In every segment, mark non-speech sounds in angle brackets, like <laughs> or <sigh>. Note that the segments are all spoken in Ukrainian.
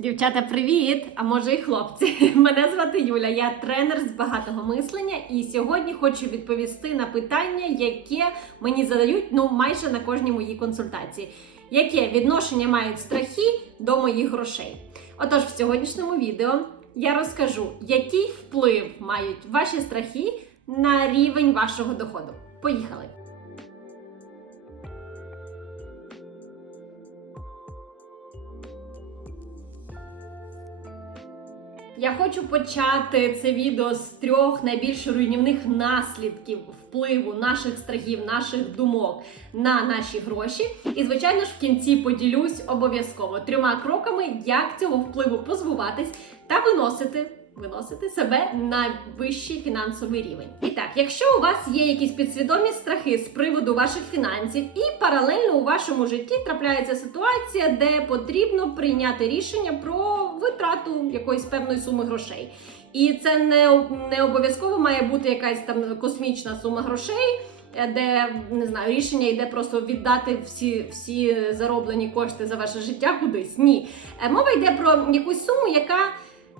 Дівчата, привіт! А може і хлопці. <laughs> Мене звати Юля, я тренер з багатого мислення, і сьогодні хочу відповісти на питання, яке мені задають ну майже на кожній моїй консультації. Яке відношення мають страхи до моїх грошей? Отож, в сьогоднішньому відео я розкажу, який вплив мають ваші страхи на рівень вашого доходу. Поїхали! Я хочу почати це відео з трьох найбільш руйнівних наслідків впливу наших страхів, наших думок на наші гроші. І, звичайно ж, в кінці поділюсь обов'язково трьома кроками, як цього впливу позбуватись та виносити. Виносити себе на вищий фінансовий рівень. І так, якщо у вас є якісь підсвідомі страхи з приводу ваших фінансів, і паралельно у вашому житті трапляється ситуація, де потрібно прийняти рішення про витрату якоїсь певної суми грошей. І це не, не обов'язково має бути якась там космічна сума грошей. е, Де не знаю, рішення йде просто віддати всі всі зароблені кошти за ваше життя кудись. Ні, Е, мова йде про якусь суму, яка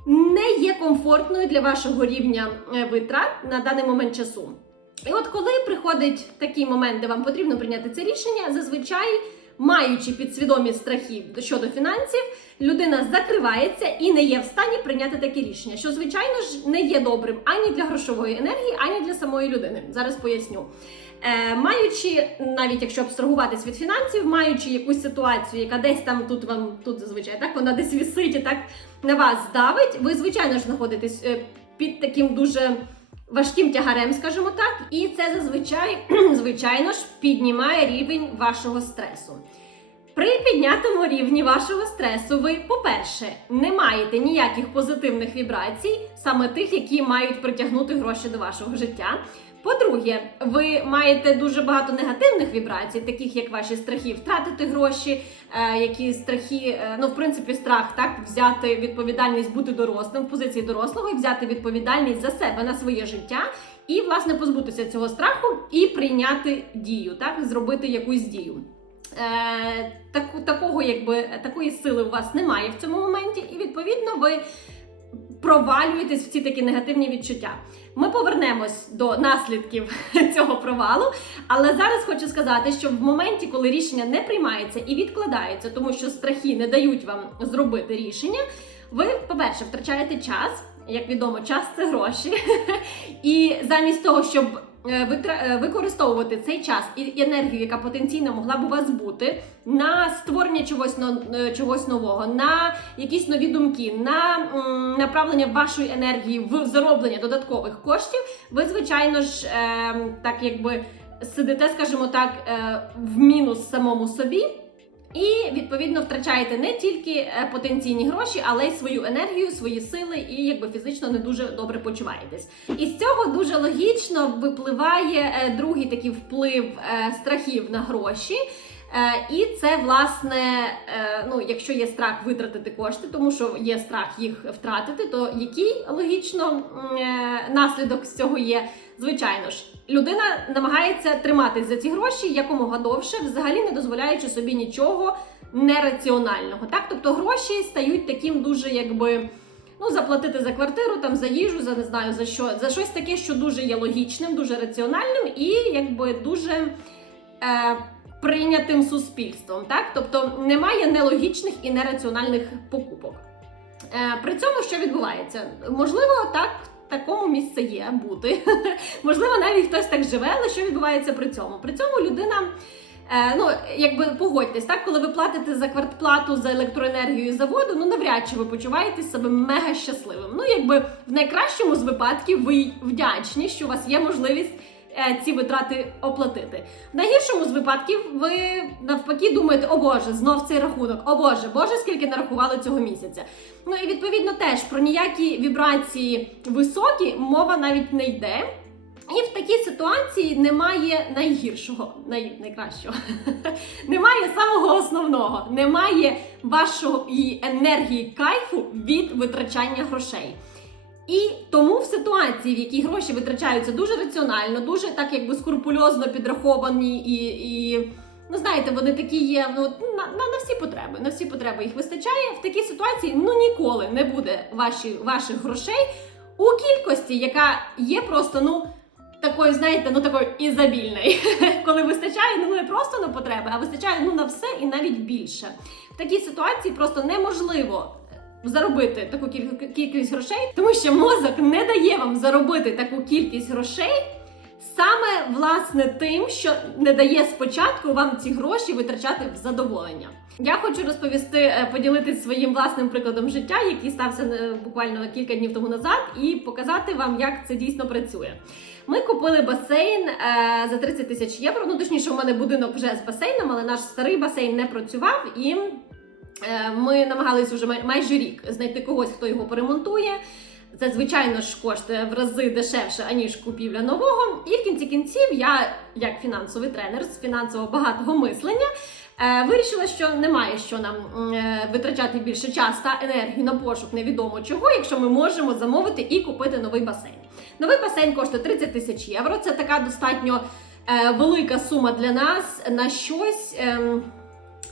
не є комфортною для вашого рівня е, витрат на даний момент часу. І от коли приходить такий момент, де вам потрібно прийняти це рішення, зазвичай, маючи підсвідомі страхів щодо фінансів, людина закривається і не є в стані прийняти таке рішення, що звичайно ж не є добрим ані для грошової енергії, ані для самої людини. Зараз поясню. Е, маючи, навіть якщо абстрагуватись від фінансів, маючи якусь ситуацію, яка десь там тут вам тут зазвичай так вона десь вісить і так на вас давить, ви звичайно ж знаходитесь е, під таким дуже важким тягарем, скажімо так, і це зазвичай, <clears throat> звичайно ж, піднімає рівень вашого стресу. При піднятому рівні вашого стресу ви, по-перше, не маєте ніяких позитивних вібрацій, саме тих, які мають притягнути гроші до вашого життя. По-друге, ви маєте дуже багато негативних вібрацій, таких як ваші страхи втратити гроші, е, які страхи, е, ну в принципі, страх так взяти відповідальність, бути дорослим в позиції дорослого і взяти відповідальність за себе на своє життя, і власне позбутися цього страху і прийняти дію, так зробити якусь дію. Е, таку, такого, якби такої сили у вас немає в цьому моменті, і відповідно ви провалюєтесь в ці такі негативні відчуття. Ми повернемось до наслідків <laughs> цього провалу, але зараз хочу сказати, що в моменті, коли рішення не приймається і відкладається, тому що страхи не дають вам зробити рішення, ви, по-перше, втрачаєте час. Як відомо, час це гроші. <laughs> І замість того, щоб використовувати цей час і енергію, яка потенційно могла б у вас бути, на створення чогось, е, чогось нового, на якісь нові думки, на направлення вашої енергії в зароблення додаткових коштів, ви, звичайно ж, е, так якби сидите, скажімо так, е, в мінус самому собі. І відповідно втрачаєте не тільки е, потенційні гроші, але й свою енергію, свої сили, і якби фізично не дуже добре почуваєтесь. І з цього дуже логічно випливає е, другий такий вплив е, страхів на гроші. Е, І це власне, е, ну якщо є страх витратити кошти, тому що є страх їх втратити, то який логічно е, наслідок з цього є? Звичайно ж, людина намагається триматись за ці гроші якомога довше, взагалі не дозволяючи собі нічого нераціонального. Так, тобто гроші стають таким дуже якби. Ну, заплатити за квартиру, там за їжу, за не знаю за що, за щось таке, що дуже є логічним, дуже раціональним і якби дуже е, прийнятим суспільством. Так, тобто немає нелогічних і нераціональних покупок. Е, при цьому що відбувається? Можливо, так. Такому місце є бути. <laughs> Можливо, навіть хтось так живе, але що відбувається при цьому? При цьому людина, е, ну якби погодьтесь, так, коли ви платите за квартплату за електроенергію за воду, ну навряд чи ви почуваєтесь себе мега щасливим. Ну, якби в найкращому з випадків ви вдячні, що у вас є можливість ці витрати оплатити. В найгіршому з випадків ви навпаки думаєте, о Боже, знов цей рахунок, о Боже, Боже, скільки нарахували цього місяця. Ну і відповідно теж про ніякі вібрації високі мова навіть не йде. І в такій ситуації немає найгіршого, най, найкращого. <laughs> немає самого основного, немає вашої енергії кайфу від витрачання грошей. І тому в ситуації, в якій гроші витрачаються дуже раціонально, дуже так якби скрупульозно підраховані і, і Ну, знаєте, вони такі є ну, на, на, на всі потреби. На всі потреби їх вистачає. В такій ситуації ну ніколи не буде ваші, ваших грошей у кількості, яка є просто, ну. Такої, знаєте, ну такої ізобільної, <laughs> коли вистачає ну не просто на потреби, а вистачає ну на все і навіть більше. В такій ситуації просто неможливо заробити таку кількість грошей, тому що мозок не дає вам заробити таку кількість грошей. Саме власне тим, що не дає спочатку вам ці гроші витрачати в задоволення. Я хочу розповісти, е, поділитися своїм власним прикладом життя, який стався е, буквально кілька днів тому назад, і показати вам, як це дійсно працює. Ми купили басейн е, за 30 тисяч євро. Ну точніше, у мене будинок вже з басейном, але наш старий басейн не працював і. Е, Ми намагалися вже майже рік знайти когось, хто його поремонтує. Це, звичайно ж, коштує в рази дешевше, аніж купівля нового. І в кінці кінців я, як фінансовий тренер з фінансово багатого мислення, е, вирішила, що немає що нам е, витрачати більше час та енергію на пошук невідомо чого, якщо ми можемо замовити і купити новий басейн. Новий басейн коштує 30 тисяч євро. Це така достатньо велика сума для нас на щось.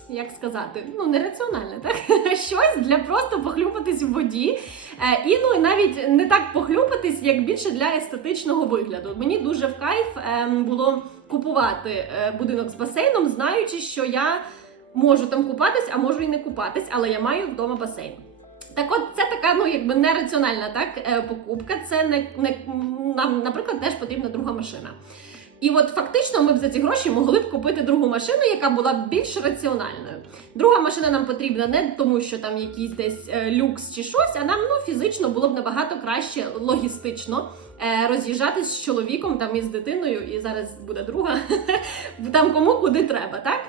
Як сказати, ну нераціональне, так <laughs> щось для просто похлюпатись в воді. Е, і ну навіть не так похлюпатись, як більше для естетичного вигляду. Мені дуже в кайф ем, було купувати е, будинок з басейном, знаючи, що я можу там купатись, а можу і не купатись, але я маю вдома басейн. Так от це така, ну якби нераціональна так, е, покупка. Це не, не нам, наприклад, теж потрібна друга машина. І от фактично ми б за ці гроші могли б купити другу машину, яка була б більш раціональною. Друга машина нам потрібна не тому, що там якийсь десь е, люкс чи щось, а нам ну фізично було б набагато краще логістично е, роз'їжджатись з чоловіком там і з дитиною, і зараз буде друга, <laughs> там кому куди треба, так?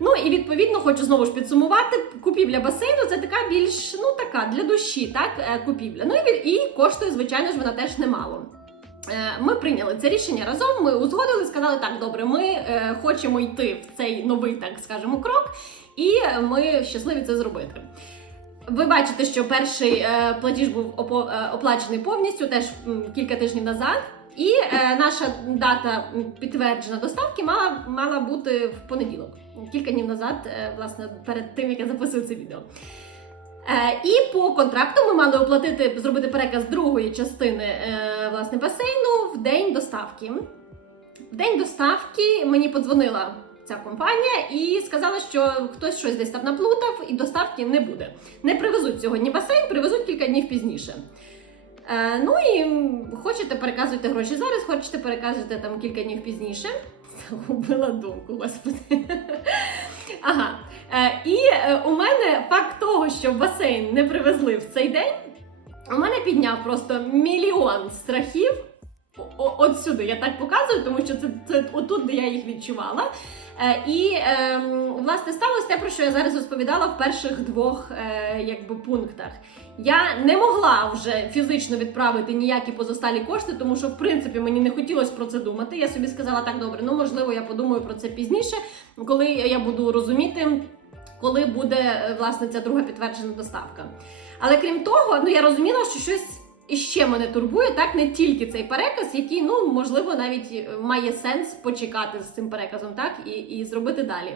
Ну і відповідно хочу знову ж підсумувати. Купівля басейну це така більш ну така для душі, так е, купівля. Ну і, і коштує, звичайно ж, вона теж немало. Е, Ми прийняли це рішення разом. Ми узгодили, сказали так, добре, ми е, хочемо йти в цей новий, так скажемо, крок, і ми щасливі це зробити. Ви бачите, що перший е, платіж був оплачений повністю, теж кілька тижнів назад. І е, наша дата підтверджена доставки мала, мала бути в понеділок, кілька днів назад, е, власне, перед тим як я записую це відео. Е, і по контракту ми мали оплатити, зробити переказ другої частини е, власне басейну в день доставки. В день доставки мені подзвонила ця компанія і сказала, що хтось щось десь там наплутав, і доставки не буде. Не привезуть сьогодні басейн, привезуть кілька днів пізніше. Е, ну і хочете переказуйте гроші зараз, хочете переказуйте там кілька днів пізніше. Загубила думку, господи. Ага. Е, і е, у мене факт того, що басейн не привезли в цей день, у мене підняв просто мільйон страхів. От сюди я так показую, тому що це, це отут, де я їх відчувала. Е, і е, власне сталося те, про що я зараз розповідала в перших двох е, якби, пунктах. Я не могла вже фізично відправити ніякі позосталі кошти, тому що в принципі мені не хотілося про це думати. Я собі сказала так, добре, ну можливо, я подумаю про це пізніше, коли я буду розуміти, коли буде е, власне ця друга підтверджена доставка. Але крім того, ну я розуміла, що щось іще мене турбує, так не тільки цей переказ, який ну можливо навіть е, має сенс почекати з цим переказом, так і, і зробити далі.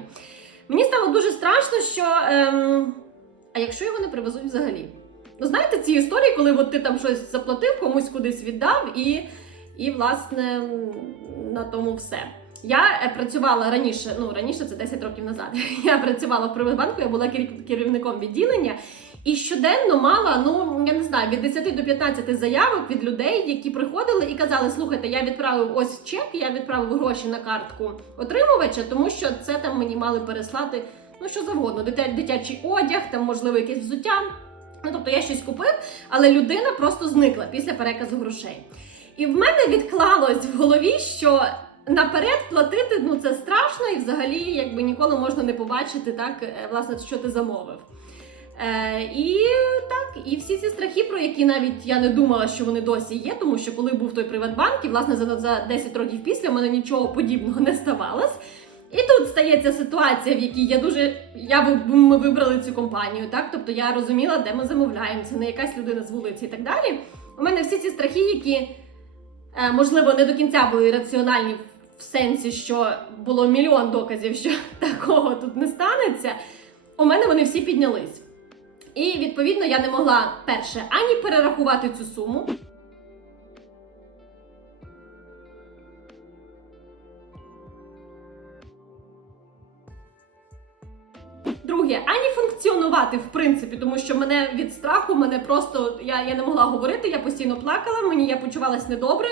Мені стало дуже страшно, що ем, а якщо його не привезуть взагалі? Ну, знаєте ці історії, коли от ти там щось заплатив, комусь кудись віддав, і, і власне на тому все. Я е, працювала раніше, ну раніше це 10 років назад. <laughs> Я працювала в Приватбанку, я була керівником відділення. І щоденно мала, ну я не знаю, від 10 до 15 заявок від людей, які приходили і казали: слухайте, я відправив ось чек, я відправив гроші на картку отримувача, тому що це там мені мали переслати ну що завгодно, дитя- дитячий одяг, там можливо якесь взуття. Ну тобто я щось купив, але людина просто зникла після переказу грошей. І в мене відклалось в голові, що наперед платити ну це страшно, і взагалі якби ніколи можна не побачити так, е, власне, що ти замовив. Е, і так, і всі ці страхи, про які навіть я не думала, що вони досі є, тому що коли був той Приватбанк, і власне за, за 10 років після в мене нічого подібного не ставалось. І тут стається ситуація, в якій я дуже я ми вибрали цю компанію, так тобто я розуміла, де ми замовляємо, це не якась людина з вулиці і так далі. У мене всі ці страхи, які е, можливо не до кінця були раціональні в сенсі, що було мільйон доказів, що <laughs> такого тут не станеться, у мене вони всі піднялись. І відповідно я не могла перше ані перерахувати цю суму. Друге, ані функціонувати в принципі, тому що мене від страху, мене просто я, я не могла говорити, я постійно плакала, мені я почувалась недобре.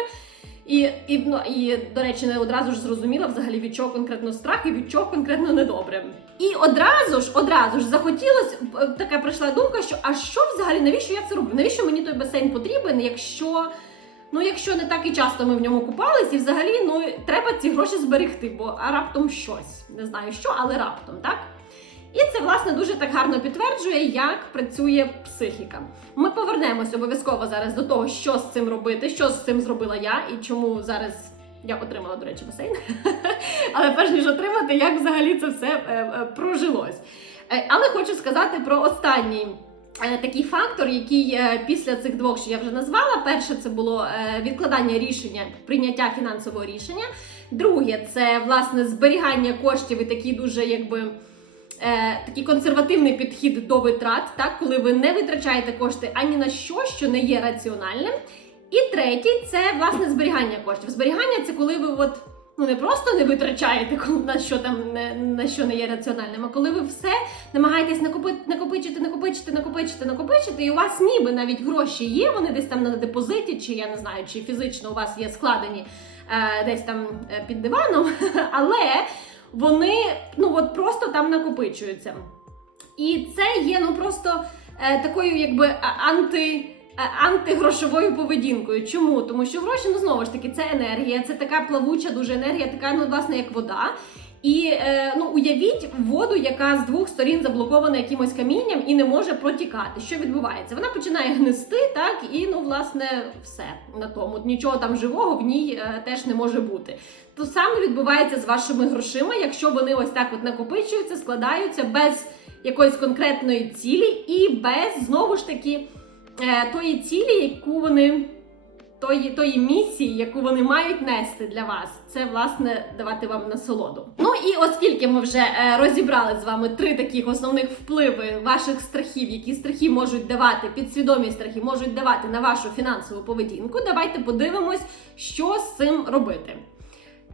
І, і, ну, і, до речі, не одразу ж зрозуміла взагалі від чого конкретно страх і від чого конкретно недобре. І одразу ж, одразу ж захотілося, е, така прийшла думка, що а що взагалі, навіщо я це роблю? Навіщо мені той басейн потрібен, якщо. Ну, якщо не так і часто ми в ньому купались, і взагалі ну треба ці гроші зберегти, бо а раптом щось не знаю що, але раптом, так? І це власне дуже так гарно підтверджує, як працює психіка. Ми повернемось обов'язково зараз до того, що з цим робити, що з цим зробила я і чому зараз я отримала, до речі, басейн. <laughs> Але перш ніж отримати, як взагалі це все е, е, прожилось. Е, Але хочу сказати про останній. Такий фактор, який після цих двох, що я вже назвала, перше це було відкладання рішення, прийняття фінансового рішення. Друге, це власне зберігання коштів і такий дуже якби е, такий консервативний підхід до витрат, так коли ви не витрачаєте кошти ані на що, що не є раціональним. І третій це власне зберігання коштів. Зберігання це коли ви от. Ну, не просто не витрачаєте на що там не на що не є раціональним, а коли ви все намагаєтесь накопити, накопичити, накопичити, накопичити, накопичити, і у вас ніби навіть гроші є, вони десь там на депозиті, чи я не знаю, чи фізично у вас є складені е, десь там е, під диваном, <laughs> але вони ну от просто там накопичуються. І це є ну просто е, такою, якби анти. Антигрошовою поведінкою. Чому? Тому що гроші, ну знову ж таки, це енергія, це така плавуча дуже енергія, така, ну, власне, як вода. І е, ну, уявіть воду, яка з двох сторін заблокована якимось камінням і не може протікати. Що відбувається? Вона починає гнисти, так, і ну, власне, все на тому. Нічого там живого в ній е, теж не може бути. То саме відбувається з вашими грошима, якщо вони ось так от накопичуються, складаються без якоїсь конкретної цілі і без знову ж таки е, тої цілі, яку вони. Тої, тої місії, яку вони мають нести для вас, це власне давати вам насолоду. Ну і оскільки ми вже е, розібрали з вами три таких основних впливи ваших страхів, які страхи можуть давати, підсвідомі страхи можуть давати на вашу фінансову поведінку, давайте подивимось, що з цим робити.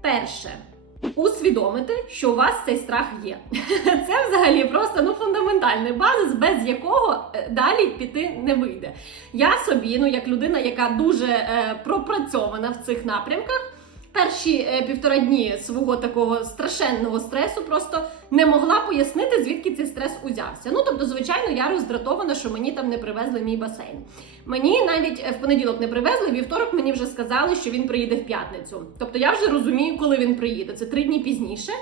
Перше. Усвідомити, що у вас цей страх є. <laughs> Це взагалі просто ну фундаментальний базис, без якого е, далі піти не вийде. Я собі, ну як людина, яка дуже е, пропрацьована в цих напрямках, перші е, півтора дні свого такого страшенного стресу просто не могла пояснити, звідки цей стрес узявся. Ну тобто, звичайно, я роздратована, що мені там не привезли мій басейн. Мені навіть е, в понеділок не привезли, вівторок мені вже сказали, що він приїде в п'ятницю. Тобто я вже розумію, коли він приїде. Це три дні пізніше.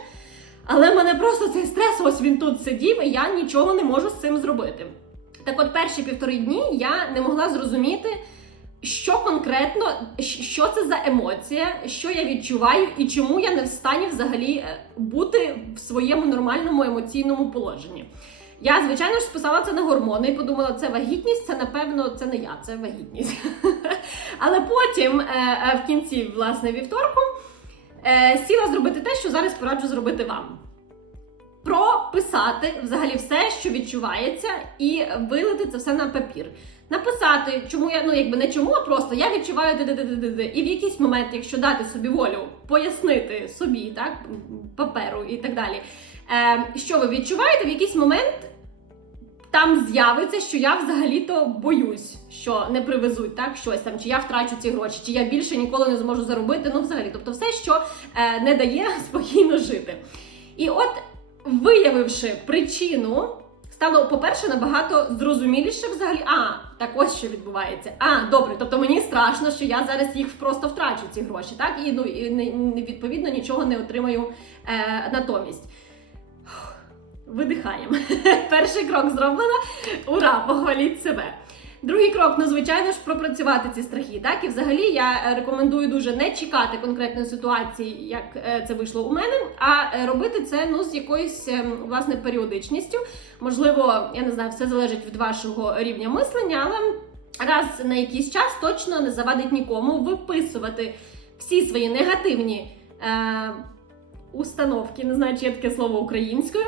Але мене просто цей стрес, ось він тут сидів, і я нічого не можу з цим зробити. Так от перші півтори дні я не могла зрозуміти, що конкретно, що це за емоція, що я відчуваю і чому я не в стані взагалі е, бути в своєму нормальному емоційному положенні. Я, звичайно ж, списала це на гормони і подумала, це вагітність, це напевно це не я, це вагітність. <laughs> Але потім, е, е, в кінці, власне, вівторку, сіла зробити те, що зараз пораджу зробити вам. Прописати взагалі все, що відчувається, і вилити це все на папір. Написати, чому я ну якби не чому, а просто я відчуваю де-де-де-де-де. І в якийсь момент, якщо дати собі волю, пояснити собі, так, паперу і так далі. Е, що ви відчуваєте, в якийсь момент там з'явиться, що я взагалі-то боюсь, що не привезуть так щось там, чи я втрачу ці гроші, чи я більше ніколи не зможу заробити. Ну, взагалі, тобто, все, що е, не дає <laughs> спокійно жити. І от, виявивши причину, стало, по-перше, набагато зрозуміліше взагалі. А, так ось що відбувається. А, добре, тобто мені страшно, що я зараз їх просто втрачу ці гроші, так? І ну і відповідно нічого не отримаю е, натомість. Видихаємо. <laughs> Перший крок зроблено. Ура! Похваліть себе. Другий крок, ну звичайно ж, пропрацювати ці страхи. Так і взагалі я е, рекомендую дуже не чекати конкретної ситуації, як е, це вийшло у мене, а е, робити це ну з якоюсь е, власне періодичністю. Можливо, я не знаю, все залежить від вашого рівня мислення, але раз на якийсь час точно не завадить нікому виписувати всі свої негативні е, установки, не знаю, чи є таке слово українською.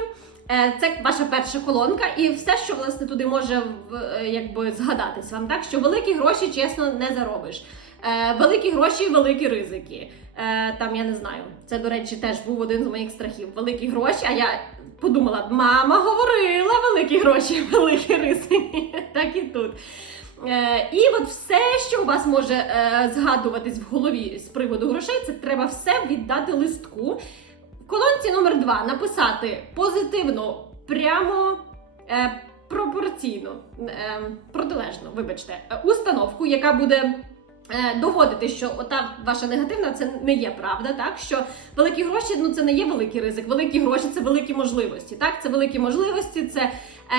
Е, Це ваша перша колонка, і все, що власне туди може е, якби згадатись вам, так що великі гроші, чесно, не заробиш. Е, великі гроші, великі ризики. Там я не знаю. Це, до речі, теж був один з моїх страхів. Великі гроші. А я подумала, мама говорила, великі гроші, <laughs> великі ризики. <laughs> так і тут. І от все, що у вас може згадуватись в голові з приводу грошей, це треба все віддати листку. Колонці номер 2 написати позитивно, прямо е, пропорційно, е, протилежно, вибачте, е, установку, яка буде. е, Доводити, що ота ваша негативна це не є правда, так що великі гроші ну це не є великий ризик. Великі гроші це великі можливості. Так, це великі можливості, це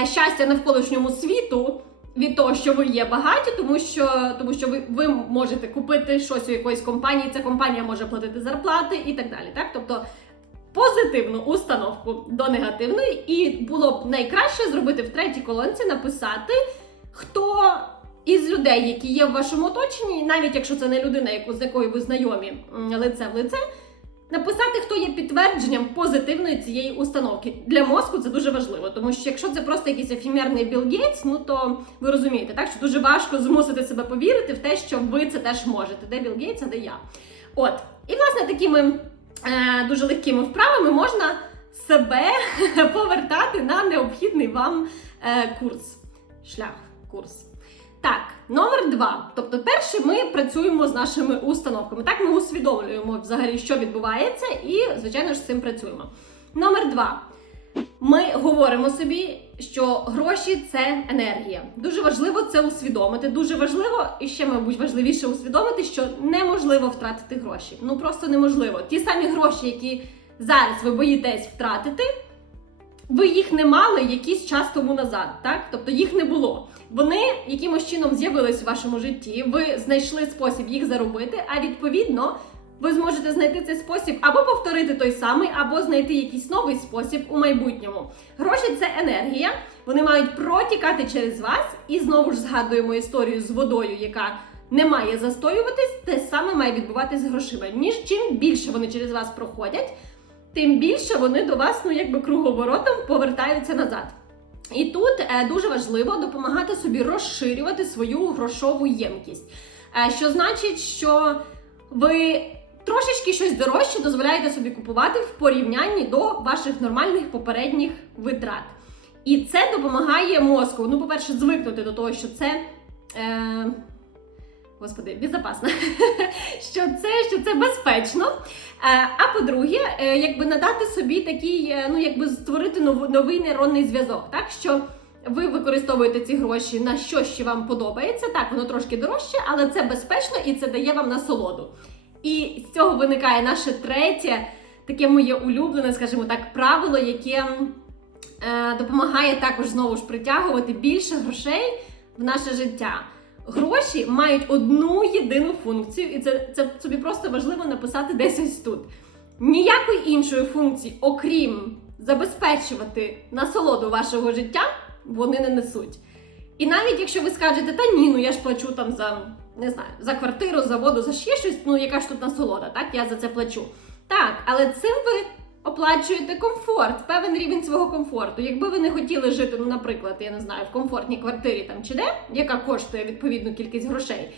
е, щастя навколишньому світу від того, що ви є багаті, тому що тому що ви, ви можете купити щось у якоїсь компанії. Ця компанія може платити зарплати і так далі. Так, тобто позитивну установку до негативної, і було б найкраще зробити в третій колонці написати, хто із людей, які є в вашому оточенні, навіть якщо це не людина, з якою ви знайомі лице в лице. Написати, хто є підтвердженням позитивної цієї установки для мозку це дуже важливо, тому що якщо це просто якийсь ефемерний Білл Гейтс, ну то ви розумієте, так що дуже важко змусити себе повірити в те, що ви це теж можете. Де Білл Гейтс, а де я. От і власне такими дуже легкими вправами можна себе <laughs> повертати на необхідний вам е, курс, шлях, курс. Так, номер два. Тобто, перше, ми працюємо з нашими установками. Так, ми усвідомлюємо взагалі, що відбувається, і, звичайно ж, з цим працюємо. Номер два. Ми говоримо собі, що гроші це енергія. Дуже важливо це усвідомити. Дуже важливо, і ще, мабуть, важливіше усвідомити, що неможливо втратити гроші. Ну просто неможливо. Ті самі гроші, які зараз ви боїтесь втратити, ви їх не мали якийсь час тому назад, так? Тобто їх не було. Вони якимось чином з'явились у вашому житті, ви знайшли спосіб їх заробити, а відповідно. Ви зможете знайти цей спосіб або повторити той самий, або знайти якийсь новий спосіб у майбутньому. Гроші це енергія, вони мають протікати через вас, і знову ж згадуємо історію з водою, яка не має застоюватись, те саме має відбуватись з грошима. Ніж чим більше вони через вас проходять, тим більше вони до вас, ну якби круговоротом повертаються назад. І тут е, дуже важливо допомагати собі розширювати свою грошову ємкість. Е, що значить, що ви трошечки щось дорожче дозволяєте собі купувати в порівнянні до ваших нормальних попередніх витрат. І це допомагає мозку. Ну, по-перше, звикнути до того, що це. Е... Господи, безпечно, <laughs> що це що це безпечно. Е, а по-друге, е, якби надати собі такий, е, ну якби створити новий нейронний зв'язок, так що ви використовуєте ці гроші на щось, що вам подобається. Так, воно трошки дорожче, але це безпечно і це дає вам насолоду. І з цього виникає наше третє, таке моє улюблене, скажімо так, правило, яке е, допомагає також знову ж притягувати більше грошей в наше життя. Гроші мають одну єдину функцію, і це, це собі просто важливо написати десь ось тут. Ніякої іншої функції, окрім забезпечувати насолоду вашого життя, вони не несуть. І навіть якщо ви скажете, та ні, ну я ж плачу там за не знаю, за квартиру, за воду, за ще щось, ну яка ж тут насолода, так? Я за це плачу. Так, але цим ви оплачуєте комфорт, певен рівень свого комфорту. Якби ви не хотіли жити, ну, наприклад, я не знаю, в комфортній квартирі там чи де, яка коштує відповідну кількість грошей,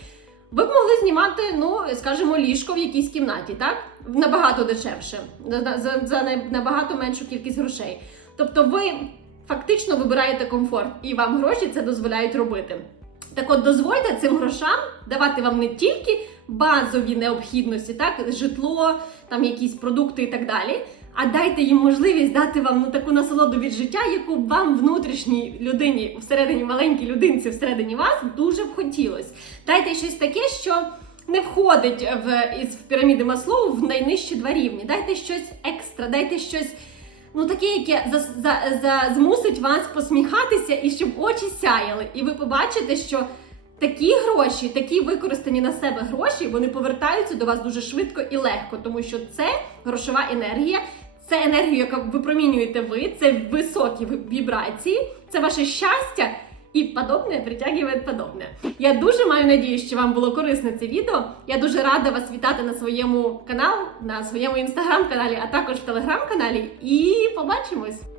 ви б могли знімати, ну, скажімо, ліжко в якійсь кімнаті, так? Набагато дешевше, за, за, набагато меншу кількість грошей. Тобто ви фактично вибираєте комфорт, і вам гроші це дозволяють робити. Так от дозвольте цим грошам давати вам не тільки базові необхідності, так, житло, там якісь продукти і так далі. А дайте їм можливість дати вам ну таку насолоду від життя, яку вам внутрішній людині, всередині маленькій людинці, всередині вас дуже б хотілося. Дайте щось таке, що не входить в із в піраміди Маслоу в найнижчі два рівні. Дайте щось екстра, дайте щось. Ну, таке, яке за, за, за, змусить вас посміхатися і щоб очі сяяли. І ви побачите, що такі гроші, такі використані на себе гроші, вони повертаються до вас дуже швидко і легко, тому що це грошова енергія, це енергія, яку випромінюєте ви, це високі вібрації, це ваше щастя. І подобне притягує подобне. Я дуже маю надію, що вам було корисне це відео. Я дуже рада вас вітати на своєму каналу, на своєму інстаграм-каналі, а також телеграм-каналі. І побачимось!